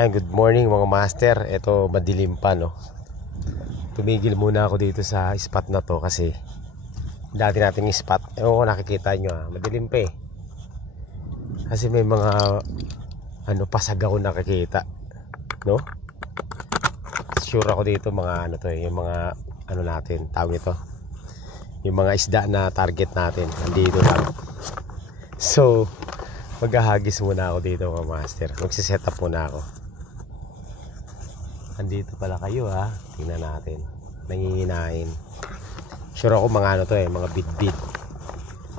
Ayan, good morning mga master. Ito madilim pa, no. Tumigil muna ako dito sa spot na to kasi dati nating spot. Ewan ko nakikita nyo, madilim pa eh. Kasi may mga pasag ako nakikita, no. Sure ako dito mga yung mga natin, tawag ito, yung mga isda na target natin nandito lang. So maghahagis muna ako dito mga master. Magsiset up muna ako. Andito pala kayo tingnan natin. Nanginginain. Sure ako mga mga bid-bid.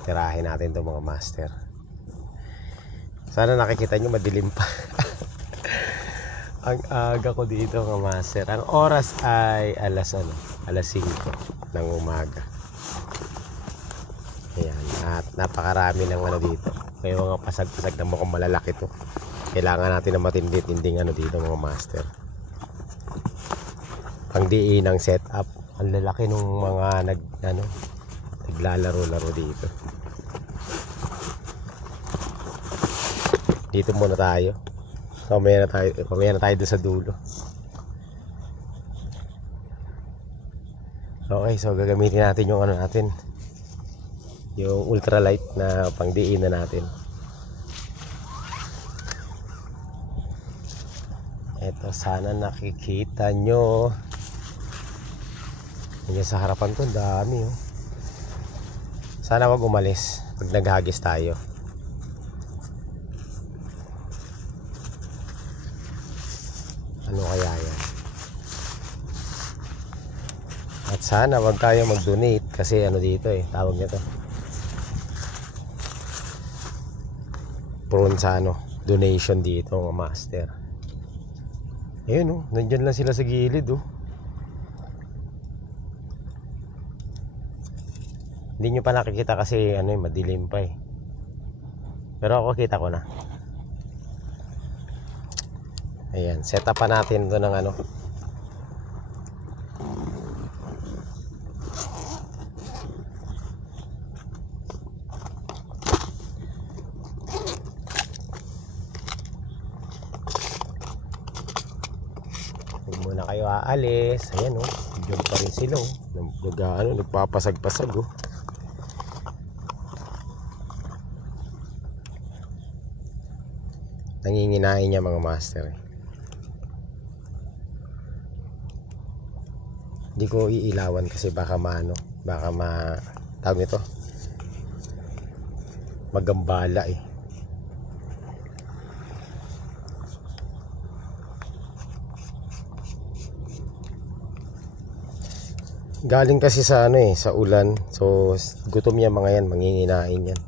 Tirahin natin to mga master. Sana nakikita nyo madilim pa. Ang aga ko dito mga master. Ang oras ay alas 5 ng umaga. Ayan. At napakarami ng dito. May mga pasag-pasag na mukhang malalaki to. Kailangan natin na matindi-tinding dito mga master. Pang diin ng setup. Ang lalaki nung mga naglalaro-laro dito. Dito muna tayo. Mamaya na tayo doon sa dulo. Okay, so gagamitin natin yung natin. Yung ultralight na pangdiin na natin. Ito, sana nakikita nyo. Yan sa harapan ko, dami Sana wag umalis pag naghagis tayo. Ano kaya yan? At sana wag tayo mag-donate kasi dito tawag nito. Prone sa donation dito mga master. Ayun nandyan lang sila sa gilid Hindi nyo pa nakikita kasi madilim pa Pero ako kita ko na. Ayan, set up pa natin ito ng Huwag muna kayo aalis. Ayan Diyan pa rin sila nagpapasag-pasag Nanginginain niya mga master Hindi ko iilawan kasi baka tawag nito, magambala Galing kasi sa sa ulan. So gutom yan mga yan, manginginain yan.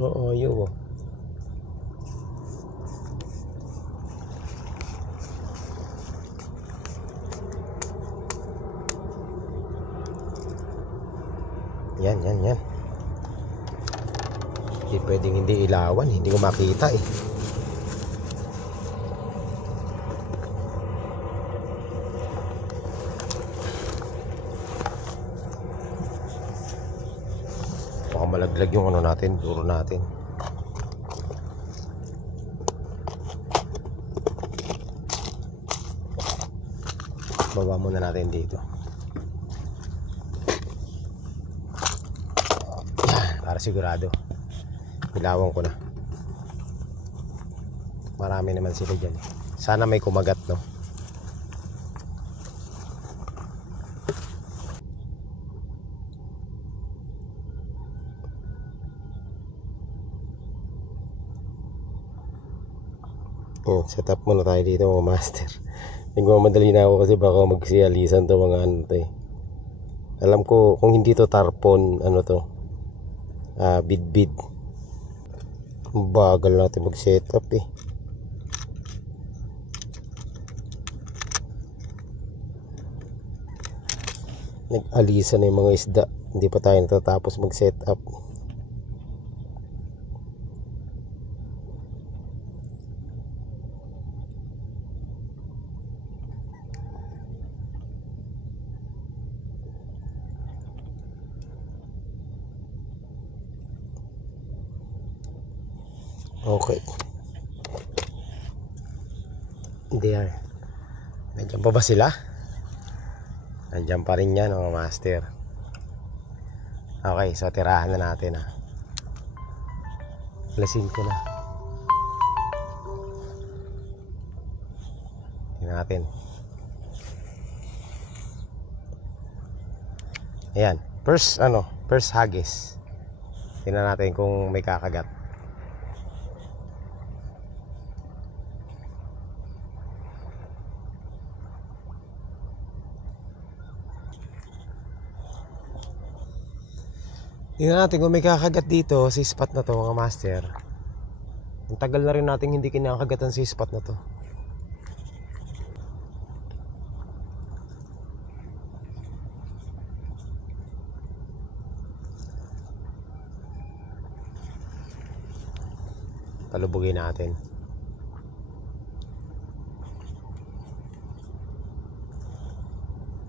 Oo, yun Yan. Hindi pwedeng hindi ilawan. Hindi ko makita Baka malaglag yung natin, duro natin. Baba muna natin dito. Para sigurado. Ilawan ko na. Marami naman sila dyan Sana may kumagat Set up muna tayo dito mga master. Nagmamadali na ako kasi baka magsialisan to mga Alam ko kung hindi to tarpon bid-bid. Bagal natin mag-set up Nag-alisan na yung mga isda. Hindi pa tayo natatapos mag-set up. Okay. There. Nandiyan pa ba sila? Nandiyan pa rin yan mga master. Okay, so tirahan na natin ha. Lasin ko na. Tingnan natin. Ayan. First hagis. Tingnan natin kung may kakagat. Tingnan natin kung may kakagat dito sa spot na to mga master. Ang tagal na rin natin hindi kinakagatan sa spot na to. Palubugin natin.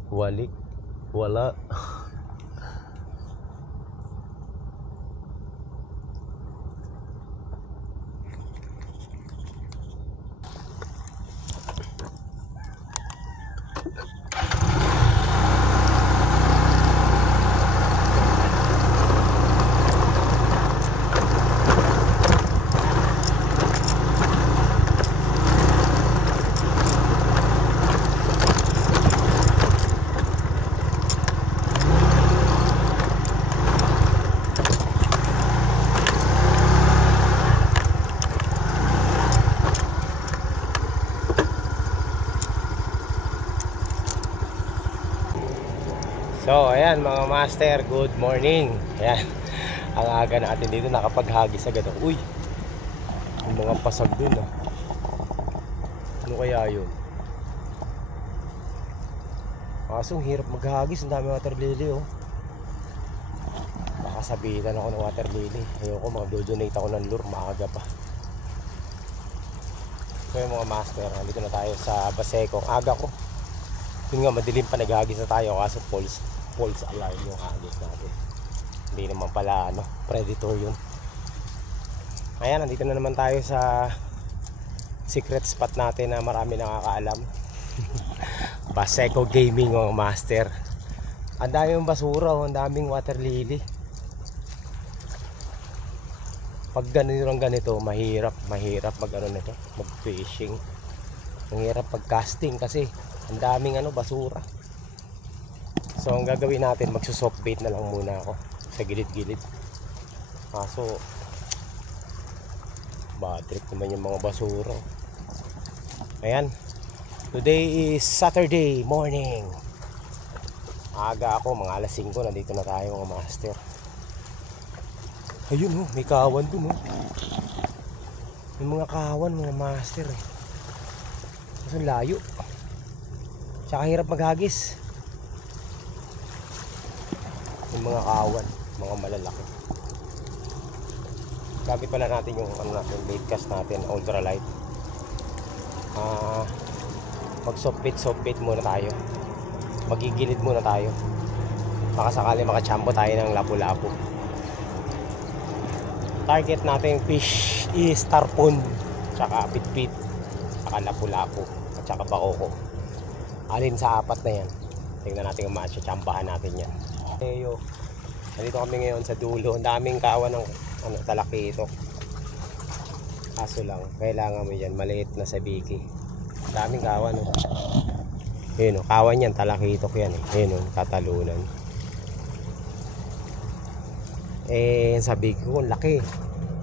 Wala. So ayan mga master, good morning. Ayan, ang aga natin dito, nakapaghagis agad ako. Uy, yung mga pasag dun ah. Ano kaya yun? Kaso hirap maghagis, ang dami water lily oh. Baka sabitan ako ng water lily. Ayoko, mag-donate ako ng lure, maaga pa. So yung mga master, nandito na tayo sa Baseco. Ang aga ko, yun nga, madilim pa, naghagis na tayo. Kaso false alarm yung hagis natin. Hindi naman pala predator yun. Ayan, nandito na naman tayo sa secret spot natin na marami nakakaalam. Baseco Gaming mga master. Ang daming basura, ang daming water lily. Pag ganito, mahirap mag nito, mag fishing. Mahirap pag casting kasi ang daming basura. So ang gagawin natin, magsusoft bait na lang muna ako sa gilid-gilid. Kaso bad trip naman yung mga basura. Ayan, today is Saturday morning. Aga ako, mga alas 5 nandito na tayo mga master. Ayun may kawan dun May mga kawan mga master Kasi layo. Tsaka hirap maghagis. Yung mga kawan, mga malalaki. Gamit pala natin yung bait cast natin, ultralight. Mag soft bait muna tayo. Magigilid muna tayo. Baka sakali makachampo tayo ng lapu-lapu. Target natin fish is tarpon, tsaka pitpit, tsaka lapu-lapu, at tsaka bakoko. Alin sa apat na yan, tingnan natin kung matchambahan natin yan. Nandito kami ngayon sa dulo. Ang daming kawan ng talakitok. Kaso lang, kailangan mo yan maliit na sabiki. Ang daming kawan Ayun kawan yan, talakitok yan Ayun tatalunan. Sabi ko, laki.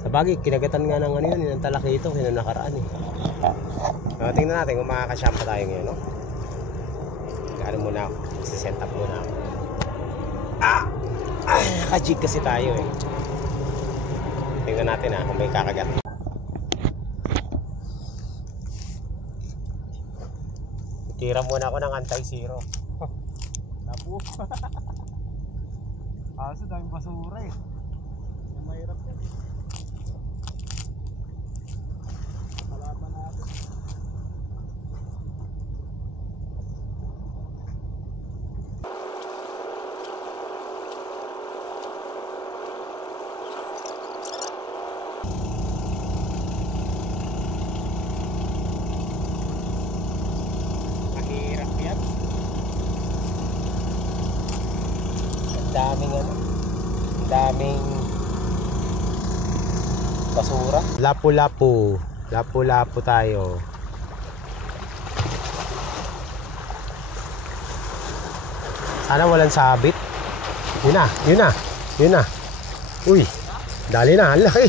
Sabagay, kinagatan nga ng yun, yung talakitok, yun ang nakaraan tingnan natin kung makakasyampa tayo ngayon muna ako, set up muna ako. Nakajig kasi tayo tingnan natin kung may kakagat. Tira muna ako ng anti-zero. Tapo. Kaso daming basura mahirap yan kalaban natin. daming ano, ang daming basura. Lapu-lapu. Lapu-lapu tayo. Sana walang sabit. Yun na, yun na, yun na. Uy, dali na, ang laki.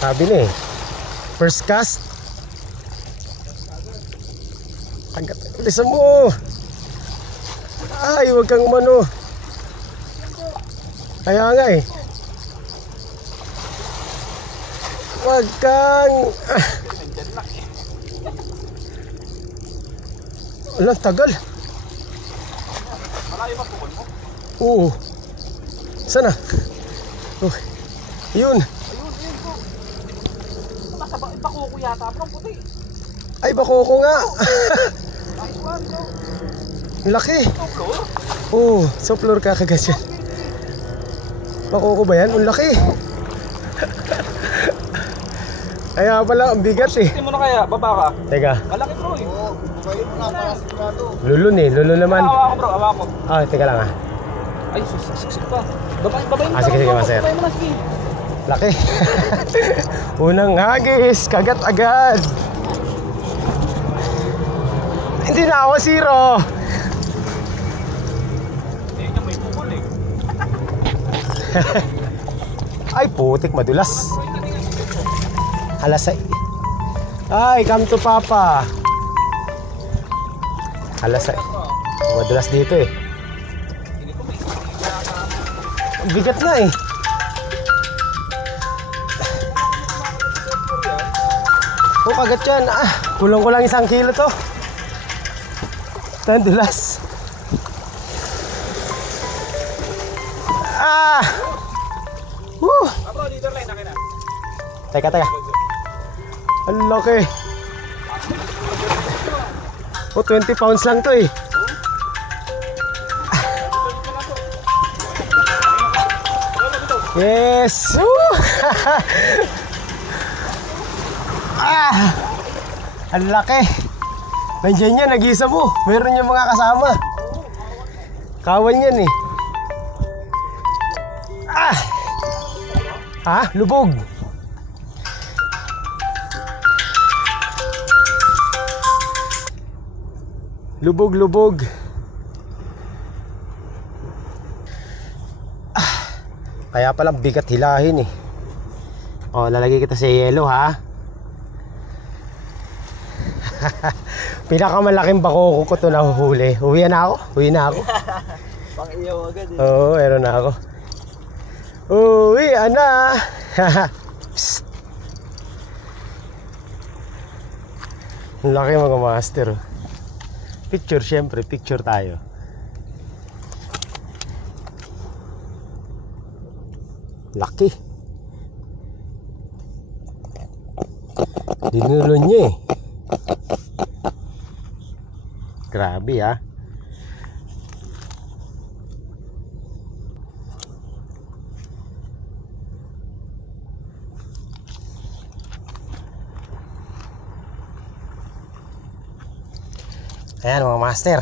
Sabi na eh. First cast. Agad, bilisan mo. Ay, huwag kang mano. Kaya nga eh. Huwag kang... Walang tagal. Malayo ba pukol mo? Oo. Sana? Oh, yun. Ayun po. Nasa bakuko yata. Parang puti. Ay, bako ko nga. Nice one, no? Laki. Ito, floor. Oo, sa floor kakagat yan. Bako ko ba yan? Ang laki. Kaya pala, ang bigat eh. Hindi mo na kaya, baba ka. Teka, Malaki bro eh. Oo, bukayin mo na para sigurado. lulun eh. Lulun naman. Awa ko bro, awa ko. Ah, teka lang ah. Ay, siksik pa. Babayin mo Ah, sige, sige, master. Babayin mo na, sige. Laki. Unang hagis, kagat agad. Hindi na ako zero. Eh, yung may pukol eh. Ay, putik, madulas. Halasay. Ay, come to papa. Halasay. Madulas dito eh. Ang bigat nga eh. Oh, kagat yan. Ah, kulang ko lang 1 kilo to. Tandulas. Ah! Woo! Bro, leader line na kina. Teka, teka. Ang laki. Oh, 20 pounds lang to eh. Yes! Woo! Ah! Ang laki. Nandiyan yan, nag-isa mo. Meron yung mga kasama. Kawan yan eh. Ah! Ha? Lubog. Lubog, lubog. Ah, kaya palang bigat hilahin eh. Oh, lalagay kita sa yelo ha. Pinakamalaking bako ko to nahuhuli. Uwi na ako. Uwi na ako. Pang iyaw agad eh. Oo, meron na ako. Uwi na. Psst. Ang laki mga master. Picture, syempre, picture tayo. Laki. Dinulo niya eh. Grabe ah. Ayan mga master.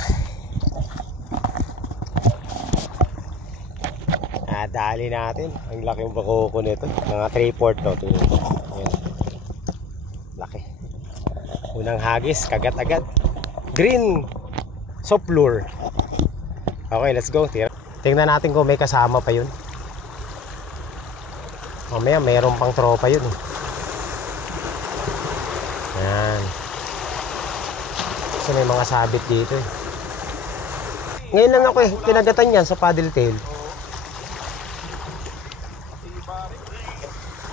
Dali natin. Ang laking bakoko nito. Mga 3/4 to. Ayan. Laki. Unang hagis, kagat agad. Green soft lure. Okay, let's go. Tingnan natin kung may kasama pa yun. Mamaya mayroon pang tropa yun. Ayan. Kasi may mga sabit dito eh. Ngayon lang ako eh, kinagatan yan sa paddle tail.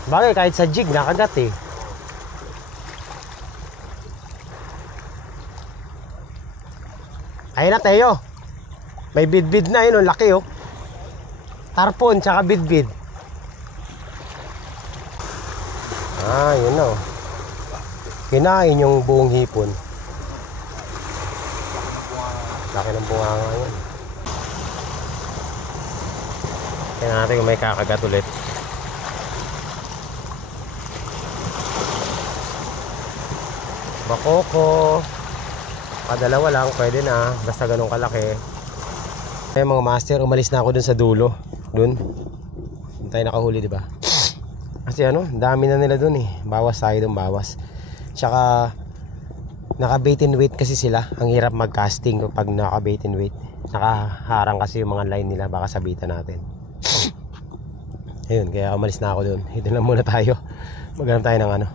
Bagay kahit sa jig nakagat eh. Ayun na Teo. May bidbid na yun, laki oh. Tarpon tsaka bidbid. Ah, yun na oh. Kinain yung buong hipon. Laki ng bunganga yun. Tingnan natin kung may kakagat ulit. Bakoko. Padalawa lang, pwede na. Basta ganun kalaki. Kaya mga master, umalis na ako dun sa dulo. Dun tayo nakahuli, di ba? Kasi ano, dami na nila dun eh. Bawas tayo dun, bawas. Tsaka naka bait and weight kasi sila. Ang hirap mag-casting pag naka bait and weight. Nakaharang kasi yung mga line nila, baka sabitan natin. Ayun, kaya umalis na ako dun. Dito lang muna tayo. Maghanap tayo ng ano,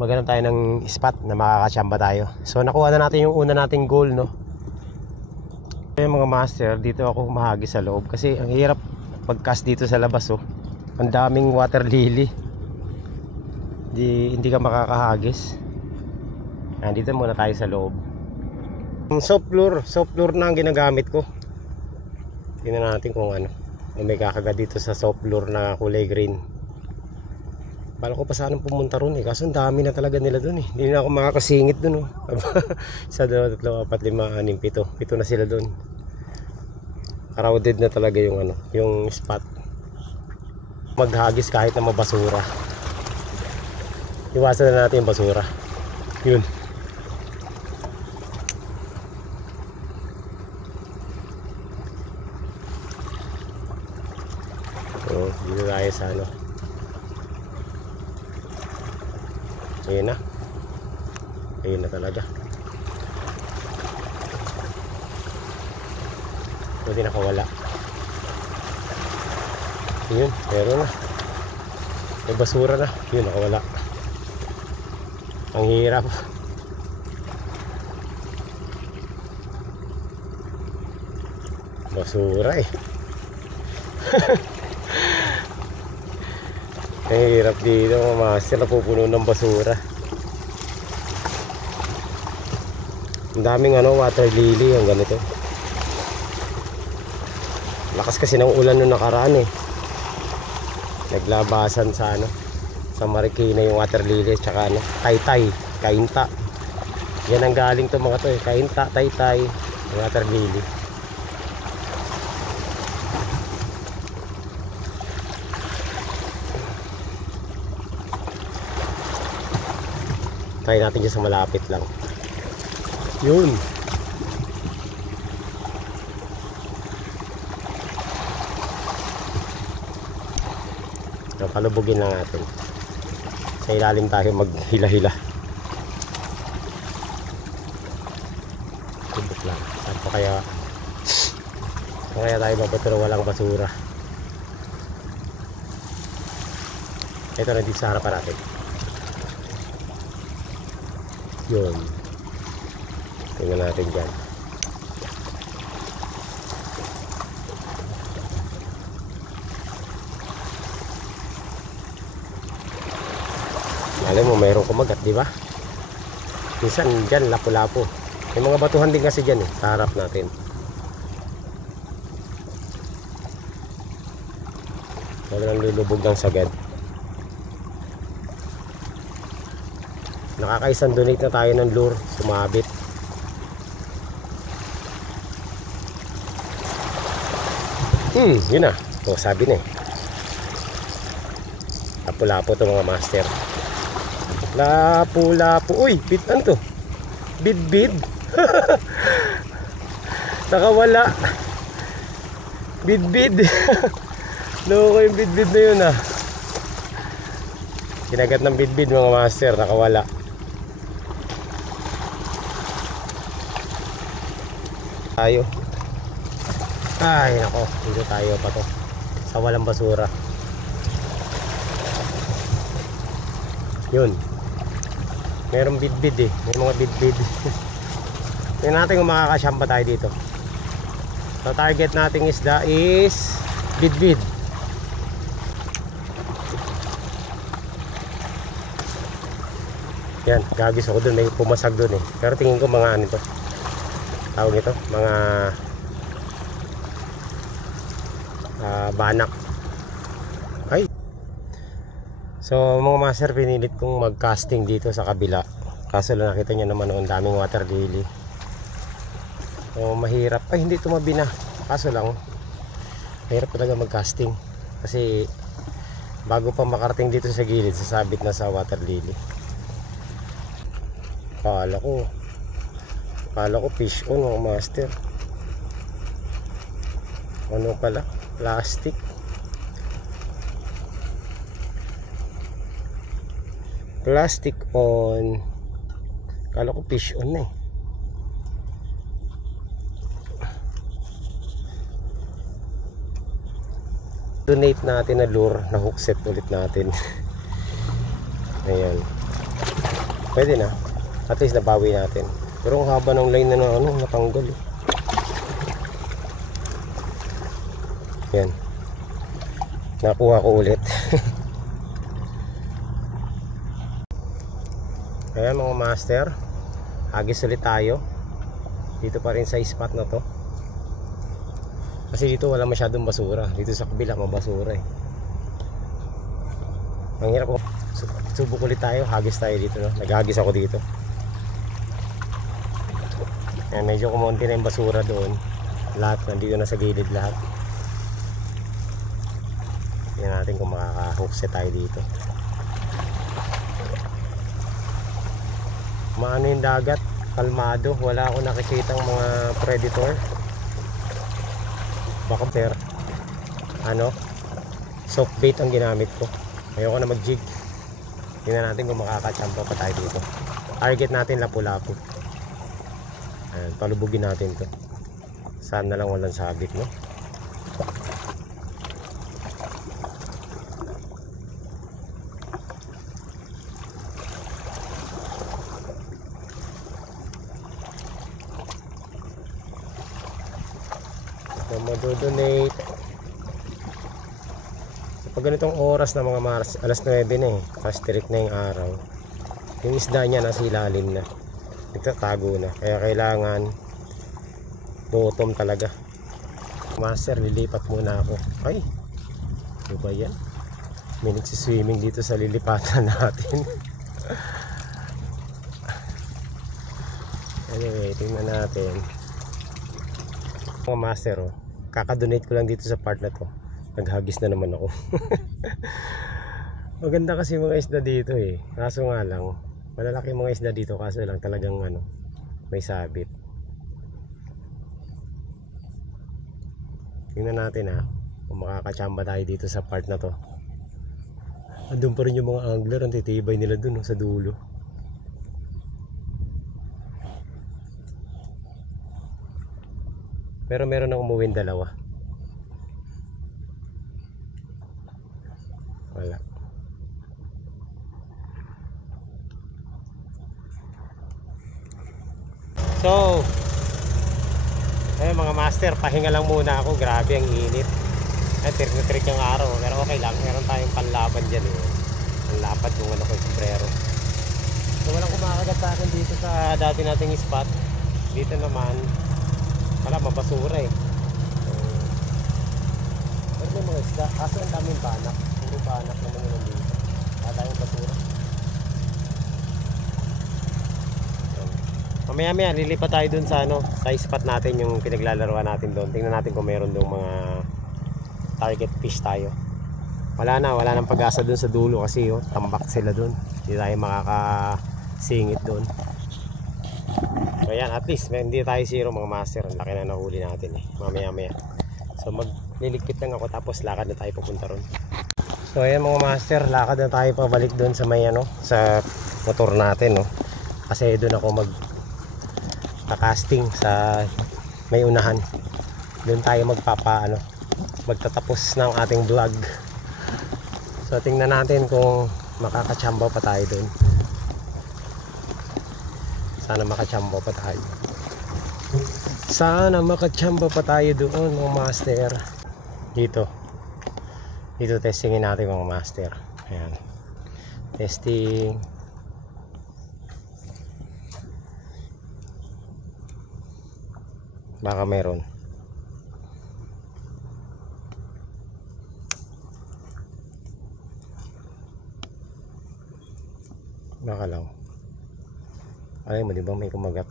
maghanap tayo ng spot na makakachamba tayo. So nakuha na natin yung una nating goal, no. Kaya mga master, dito ako humahagi sa loob kasi ang hirap pag-cast dito sa labas, oh. Ang daming water lily. Hindi ka makakahagis. Dito muna tayo sa loob. Soft lure na ang ginagamit ko. Tingnan natin kung ano, may kakagat dito sa soft lure na kulay green. Bala ko pa sanang pumunta ron eh, kaso ang dami na talaga nila dun eh. Hindi na ako makakasingit dun, oh. 1, 2, 3, 4, 5, 6, 7 7 na sila dun. Crowded na talaga yung ano, yung spot. Maghagis kahit na mabasura. Iwasan na natin yung basura. Yun. So, dito tayo sa ano. Ayun na. Ayun na talaga. Pwede nakawala. Yun, meron na. May basura na. Yun, nakawala. Ang hirap. Basura eh. Ang hirap dito mga master, napupuno ng basura. Ang daming ano, water lily, ang ganito. Lakas kasi ng ulan nung nakaraan eh. Naglabasan sa ano, sa Marikina yung water lily, tsaka ano, taytay, kainta. Yan ang galing to mga to eh, kainta, taytay, water lily. Try natin dyan sa malapit lang. Yun. Palubugin lang natin. Sa ilalim tayo maghila-hila. Tubok lang. Saan pa kaya tayo mapaturo walang basura. Ito na dito sa harapan natin. Yun. Tingnan natin dyan. Alam mo, mayroong kumagat, di ba? Minsan dyan, lapu-lapu. May mga batuhan din kasi dyan eh, sa harap natin. Walang lulubog ng sagad. Nakakaisang donate na tayo ng lure, sumabit. Yun na. O, sabi na eh. Lapu-lapu to mga master. Lapu-lapu. Uy, ano to? Bid-bid. Nakawala. Bid-bid. Loko yung bid-bid na yun ah. Kinagat ng bid-bid mga master. Nakawala. Tayo. Ay nako, dito tayo pa to. Sa walang basura. Yun. Merong bid-bid eh. May mga bid-bid. Tingnan natin kung makakasyamba tayo dito. So target nating isda is bid-bid. Yan, gagis ako dun. May pumasag dun eh. Pero tingin ko mga ano to. Tawag ito, mga banak. Ay. So mga master, pinilit kong mag-casting dito sa kabila. Kaso lang nakita nyo naman ang daming water lily. So mahirap. Ay hindi tumabi na. Kaso lang mahirap talaga mag-casting. Kasi bago pa makarating dito sa gilid, sasabit na sa water lily. Kala ko fish on mga master. Ano pala? Plastic. Plastic on. Kala ko fish on na eh. Donate natin na lure na hook set ulit natin. Ayan. Pwede na. At least nabawi natin. Pero ang haba ng line na natanggal eh. Ayan. Nakuha ko ulit. Ayan mga master. Hagis ulit tayo. Dito pa rin sa spot na to. Kasi dito wala masyadong basura. Dito sa kabila mabasura eh. Ang hirap ko. Subok ulit tayo. Hagis tayo dito. No? Naghagis ako dito. Ayan, medyo kumonti na yung basura doon. Lahat nandito na sa gilid lahat. Tingnan natin kung makaka-hook set tayo dito. Maano yung dagat, kalmado, wala akong nakikitang mga predator. Baka soft bait ang ginamit ko. Ayoko na mag-jig. Tingnan natin kung makakachampa pa tayo dito. Target natin lapu-lapu. Ayan, palubugin natin to. Sana lang walang sabit, no? So, madodonate. So, pag ganitong oras na mga Mars, alas 9 na eh. Pastirik na yung araw. Yung isda niya nasa ilalim na. Nagtatago na. Kaya kailangan bottom talaga. Master, lilipat muna ako. Ay, ano ba yan? May nagsiswimming dito sa lilipatan natin. Anyway, tingnan natin. Mga master, oh, kakadonate ko lang dito sa part na to. Naghagis na naman ako. Maganda kasi mga isda dito eh. Kaso nga lang, malalaki mga isda dito, kaso lang talagang may sabit. Tingnan natin kung makakachamba tayo dito sa part na to. Andun pa rin yung mga angler, ang titibay nila dun sa dulo. Pero meron nang umuwin dalawa. Wala. So, ayun mga master, pahinga lang muna ako. Grabe ang init. Ay, tirik na tirik yung araw. Pero okay lang, meron tayong panlaban dyan eh. Ang lapad yung ko sombrero. So walang kumakagat sa akin dito sa dati nating spot. Dito naman wala, mabasura eh. Pero may mga isda, kaso ang daming banak. Puro banak naman yun nandito. Wala tayong basura. Mamaya lilipat tayo dun sa sa spot natin, yung pinaglalaruan natin doon. Tingnan natin kung meron dong mga target fish tayo. Wala nang pag-asa dun sa dulo kasi tambak sila dun. Hindi tayo makakasingit dun. So ayan, at least hindi tayo zero mga master. Ang laki na nahuli natin eh. Mamaya. So magliligpit lang ako, tapos lakad na tayo papunta ron. So ayan mga master, lakad na tayo pabalik dun sa may sa motor natin Kasi doon ako magka-casting sa may unahan. Doon tayo magtatapos ng ating vlog. So tingnan natin kung makakachamba pa tayo doon. Sana makachamba pa tayo. Sana makachamba pa tayo doon mga master. Dito testingin natin mga master. Ayan. Testing. Baka meron. Baka lang. Alam mo, di ba may kumagat?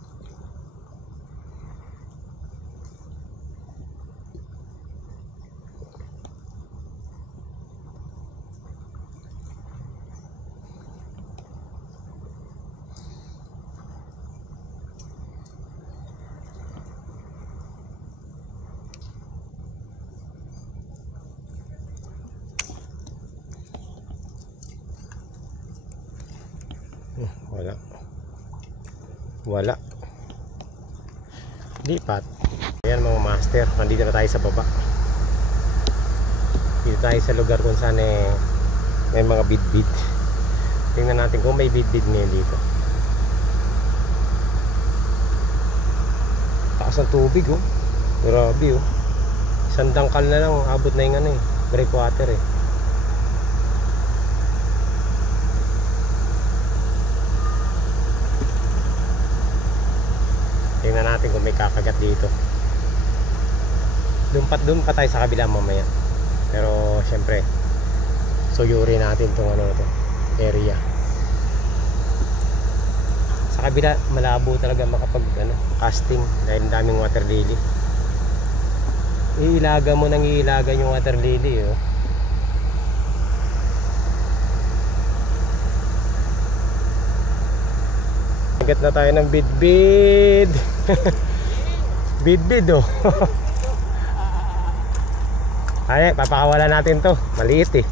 Wala. Wala. Lipat. Ayan mga master, nandito na tayo sa baba. Dito tayo sa lugar kung saan may mga bidbid. Tingnan natin kung may bidbid ngayon dito. Taas ng tubig oh. Grabe oh. Isang dangkal na lang abot na yung breakwater eh. Tingnan natin kung may kakagat dito. Doon pa tayo sa kabila mamaya. Pero syempre suyuri natin tong to area. Sa kabila malabo talaga makapag casting dahil daming water lily. Iilaga mo nang iilaga yung water lily oh. Nagat na tayo ng bidbid. Bidbid oh. Ay, papakawala natin to. Maliit eh.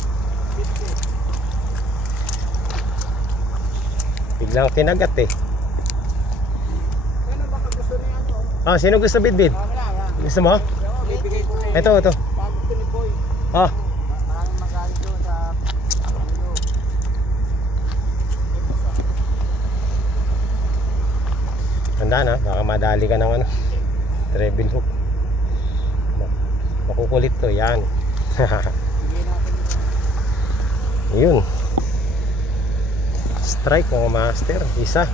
Biglang kinagat eh. Ano baka gusto niya Oh, sino gusto bidbid? Gusto mo? Bibigay ko na Ito. pag gusto ni Boy. Oh, Maraming magaling doon sa handa na. Baka madali ka ng treble hook. Makukulit to. Yan. bigay natin ito. Yun. Strike mga master. Isa.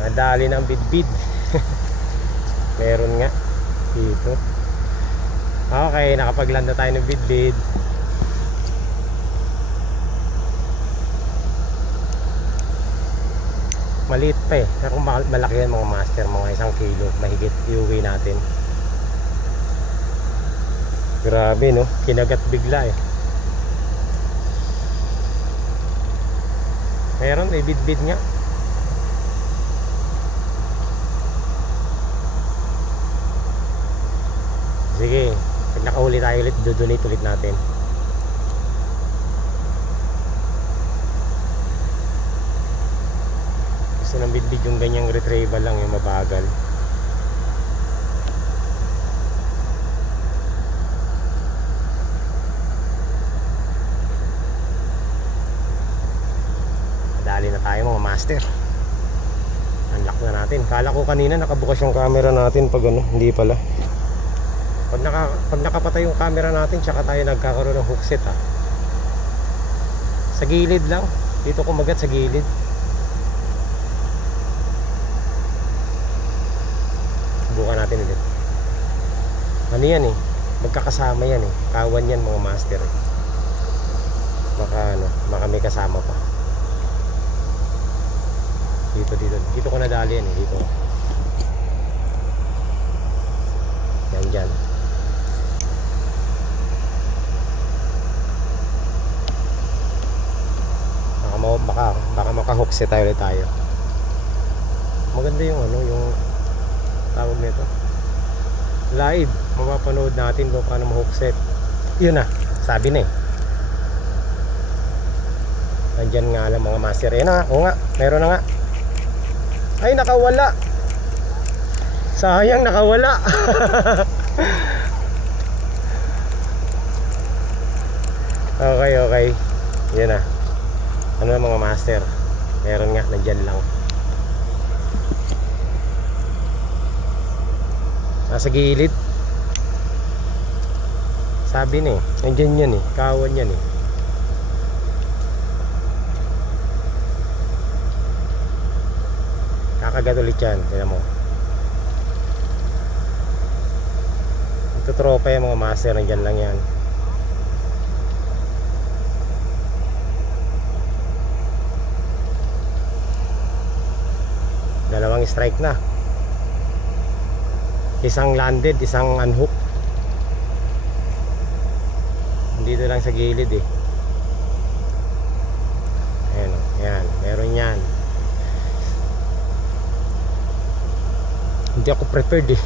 Madali ng bidbid. Meron nga dito. Okay, nakapagland na tayo ng bidbid. Maliit pa eh. Pero kung malaki yan mga master, mga 1 kilo mahigit iuwi natin. Grabe no, kinagat bigla eh. Meron, may bidbid nga. Sige, pag nakahuli tayo ulit, dudunate ulit natin. Gusto ng bidbid yung ganyang retrieval lang, yung mabagal. Dali na tayo mga master. Unlock na natin. Kala ko kanina nakabukas yung camera natin pag hindi pala. Pag nakapatay yung camera natin, tsaka tayo nagkakaroon ng hookset ha. Sa gilid lang. Dito kumagat sa gilid. Subukan natin ulit. Ano yan eh? Magkakasama yan eh. Kawan yan mga master eh. Baka may kasama pa. Dito ko nadali yan eh. Dito. Yan dyan. Baka makahookset tayo ulit tayo. Maganda yung yung tawag nito. Live. Mapapanood natin kung paano mahookset. Yun na. Sabi na eh. Nandyan nga lang mga master. Yan na. Oo nga. Meron na nga. Ay, nakawala. Sayang, nakawala. Okay. Yan na. Ano na mga master? Meron nga, nandyan lang. Nasa gilid. Sabi na eh. Nandyan yan eh. Kawan yan eh. Kakagat ulit yan. Tignan mo. Ito tropa yung mga master. Nandyan lang yan. Dalawang strike na. Isang landed, isang unhook. Dito lang sa gilid eh. Ayan o, ayan, meron yan. Hindi ako prepared eh.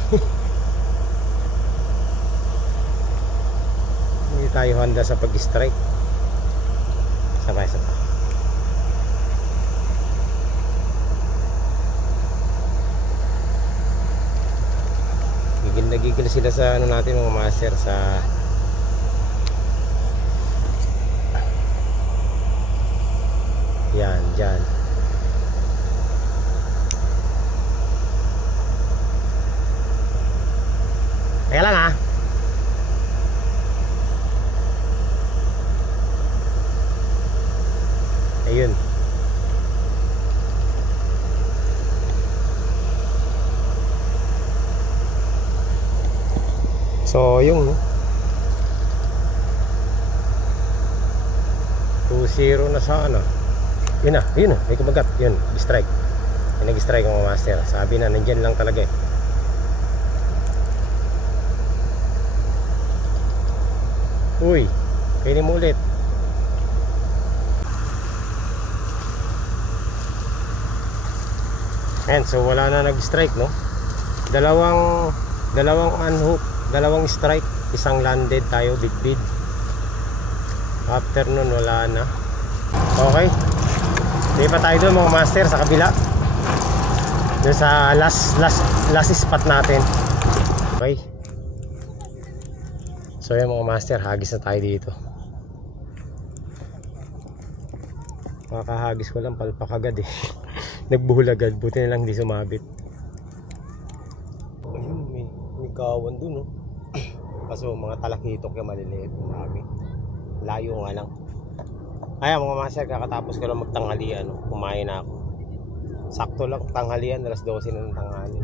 Hindi tayo handa sa pag-strike. Sabay. sila sa ano natin mga master, sa yan, dyan. Teka lang ha. Ayun. So yung 2-0 na sa ano. Yun na, may kumagat. Yun, strike. May nag-strike ang mga master. Sabi na, nandyan lang talaga eh. Uy, kainin mo ulit. And so wala na nag-strike, no? Dalawang unhook, dalawang strike, isang landed tayo, bid. After nun wala na. Okay. Di pa tayo doon mga master sa kabila. Doon sa last spot natin. Okay. So yan mga master, hagis na tayo dito. Makakahagis ko lang, palpak agad eh. Nagbuhol agad, buti na lang hindi sumabit. Ayun, may kawan dun oh. Kaso mga talakitok yung maliliit, marami. Layo nga lang. Ayan mga master, kakatapos ko lang magtanghalian, kumain na ako. Sakto lang tanghalian, alas 12 na ng tanghali.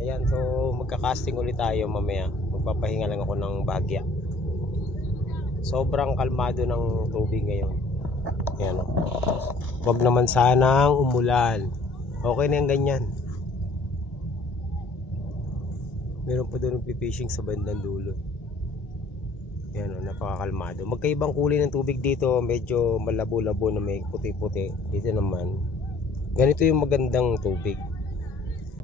Ayan, so magka-casting ulit tayo mamaya. Magpapahinga lang ako ng bahagya. Sobrang kalmado ng tubig ngayon. Ayan o. Wag naman sanang umulan. Okay na yung ganyan. Meron pa doon nagpipishing sa bandang dulo. Ayan o, napakakalmado. Magkaibang kulay ng tubig dito. Medyo malabo-labo na may puti-puti. Dito naman ganito yung magandang tubig.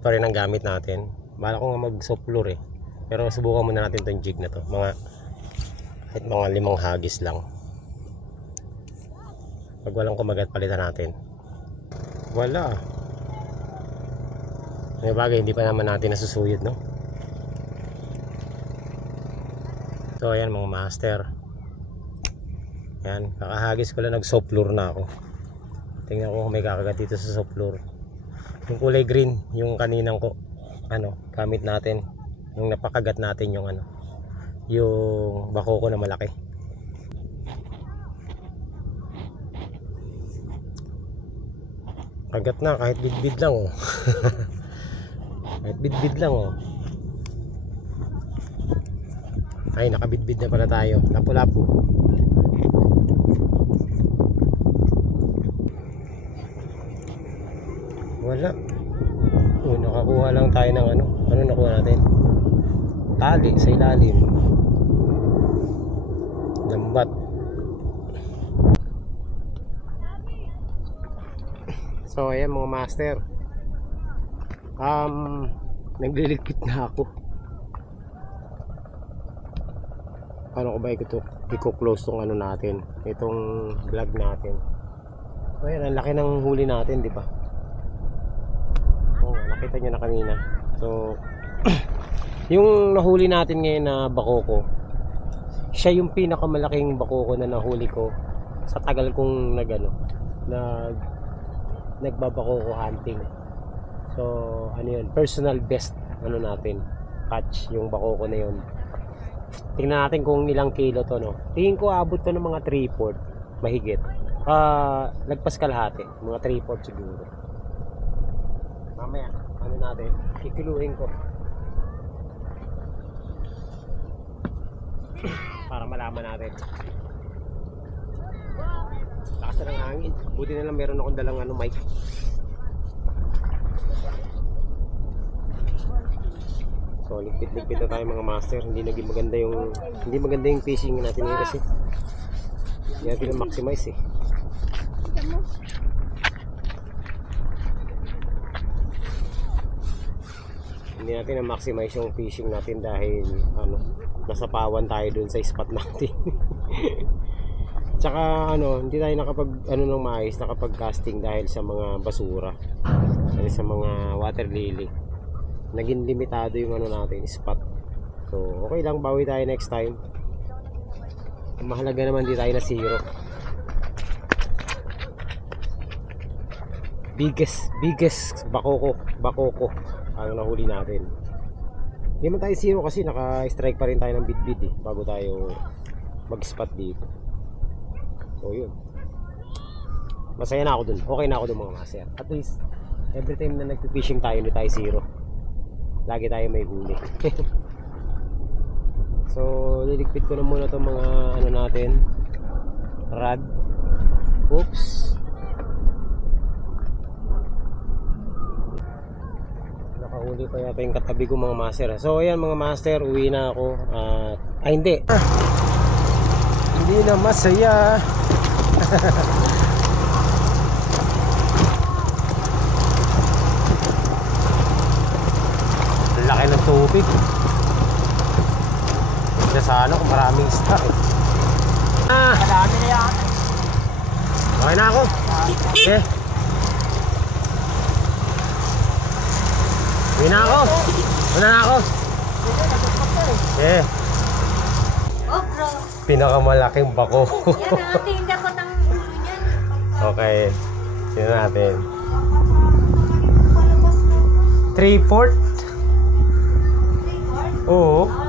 Ito rin ang gamit natin. Bala ko nga mag soft floor eh. Pero subukan muna natin itong jig na to. Kahit mga 5 hagis lang. Pag walang kumagat, palitan natin. Wala. May bagay, hindi pa naman natin nasusuyod, no? So ayan mga master. Ayan, kakahagis ko lang, nag soft floor na ako. Tingnan ko kung may kakagat dito sa soft floor. Yung kulay green, yung kaninang ko gamit natin. Yung napakagat natin yung yung bako ko na malaki. Kagat na kahit bidbid lang oh. Kahit bidbid lang oh. Ay, nakabidbid na pala tayo. Lapu-lapu. Wala. Nakakuha lang tayo ng ano nakuha natin? Tali sa ilalim. Lambat. So ayan mga master, nagliligpit na ako. Paano ko ba i-close tong natin, itong vlog natin. So ayan, ang laki ng huli natin, di ba? Oh, nakita nyo na kanina. So yung nahuli natin ngayon na bakoko, siya yung pinakamalaking bakoko na nahuli ko sa tagal kong nagbabakoko hunting. So yun, personal best natin catch yung bakoko na yun. Tingnan natin kung ilang kilo to, no? Tingin ko abot to ng mga 3/4 mahigit. Lagpas kalahati, mga 3/4 siguro. Mamaya natin, kikiluhin ko para malaman natin. Lakas na ng hangin. Buti na lang meron akong dalang mic. So ligpit-ligpit na tayo mga master. Hindi maganda yung fishing natin ngayon kasi hindi natin na-maximize eh. Hindi natin na-maximize yung fishing natin dahil nasapawan tayo dun sa spot natin. Tsaka hindi tayo ng maayos nakapag casting dahil sa mga basura, dahil sa mga water lily. Naging limitado yung natin spot. So okay lang, bawi tayo next time. Ang mahalaga naman di tayo na zero. Biggest bakoko ang nahuli natin. Hindi man tayo zero kasi naka-strike pa rin tayo ng bid-bid eh, bago tayo mag-spot dito. So yun, masaya na ako dun, okay na ako dun mga master. At least every time na nagpipishing tayo hindi tayo zero, lagi tayo may huli. So liligpit ko na muna itong mga ano natin, rod. Oops, nakahuli pa yata yung katabi ko mga master. So ayan mga master, uwi na ako. Hindi hindi na masaya. Laki ng tubig. Hindi sana kung maraming stock eh. Madami na yan. Okay na ako. Okay. Uwi na ako. Una na ako. Okay. Okra. Pinakamalaking bako. Yan ang tinda ko ng ulo niyan. Okay. Sino natin? 3/4? Record? Oo. Ako